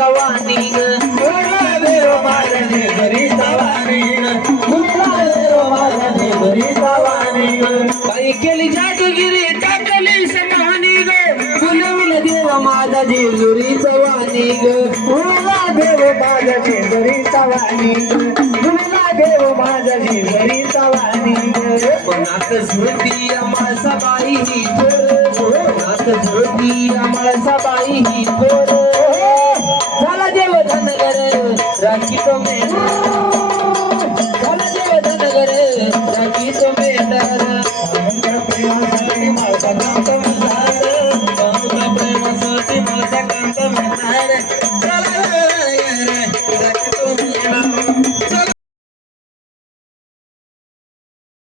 सवानी ग फुलला देव माझ्या जेजुरीचा वाणी ग फुलला देव माझ्या जेजुरीचा वाणी ग काही केली जादूगिरी टाकली समानी ग फुलविल देव माझा जेजुरीचा वाणी ग फुलला देव माझ्या जेजुरीचा वाणी ग फुलला देव माझ्या जेजुरीचा वाणी ग मनात झोती आम्हाला सबाई ही थोर मनात झोती आम्हाला सबाई ही थोर